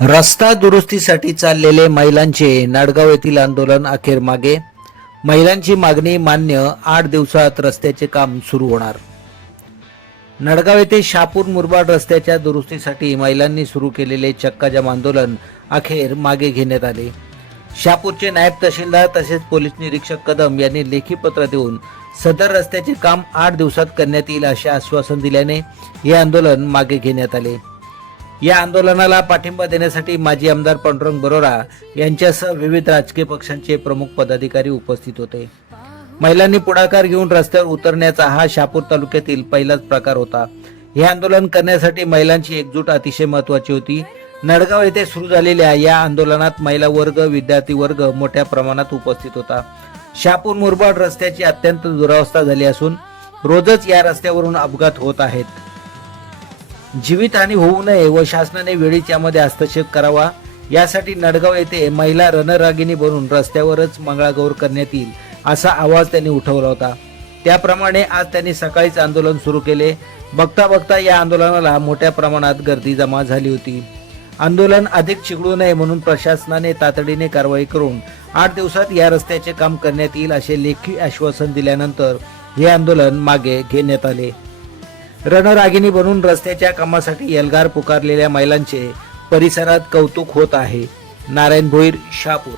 रस्ता दुरुस्तीसाठी चाललेले महिलांचे नाडगाव येथील आंदोलन अखेर मागे. महिलांची मागणी मान्य, 8 दिवसात रस्त्याचे काम सुरू होणार. नाडगाव येथे शहापूर मुरबाड रस्त्याच्या दुरुस्तीसाठी महिलांनी सुरू केलेले चक्काजाम आंदोलन अखेर मागे घेण्यात आले. शहापूरचे नायब तहसीलदार तसेच पोलीस निरीक्षक कदम यांनी लेखी पत्र देऊन सदर रस्त्याचे काम 8 दिवसात करण्यात येईल असे आश्वासन दिल्याने हे आंदोलन मागे घेण्यात आले. या आंदोलनाला पाठिंबा देण्यासाठी माजी आमदार पांडुरंग बरोरा यांच्यासह विविध राजकीय पक्षांचे प्रमुख पदाधिकारी उपस्थित होते. महिलांनी पुढाकार घेऊन रस्त्यावर उतरण्याचा हा शहापूर तालुक्यातील पहिलाच प्रकार होता. हे आंदोलन करण्यासाठी महिलांची एकजूट अतिशय महत्त्वाची होती. नाडगाव येथे सुरू झालेल्या या आंदोलनात महिला वर्ग, विद्यार्थी वर्ग मोठ्या प्रमाणात उपस्थित होता. शहापूर मुरबाड रस्त्याची अत्यंत दुरावस्था झाली असून रोजच या रस्त्यावरून अपघात होत आहेत. जीवितहानी होऊ नये व शासनाने वेळीच यामध्ये हस्तक्षेप करावा यासाठी नाडगाव येथे महिला रणरागिणी बनून रस्त्यावरच मंगळागौर करण्यात येईल असा आवाज त्यांनी उठवला होता. त्याप्रमाणे आज त्यांनी सकाळीच आंदोलन सुरू केले. बघता बघता या आंदोलनाला मोठ्या प्रमाणात गर्दी जमा झाली होती. आंदोलन अधिक चिघळू नये म्हणून प्रशासनाने तातडीने कारवाई करून 8 दिवसात या रस्त्याचे काम करण्यात येईल असे लेखी आश्वासन दिल्यानंतर हे आंदोलन मागे घेण्यात आले. रणरागिणी बनून रस्त्याच्या कामासाठी एल्गार पुकारलेल्या महिलांचे परिसरात कौतुक होत आहे. नारायण भोईर, शहापूर.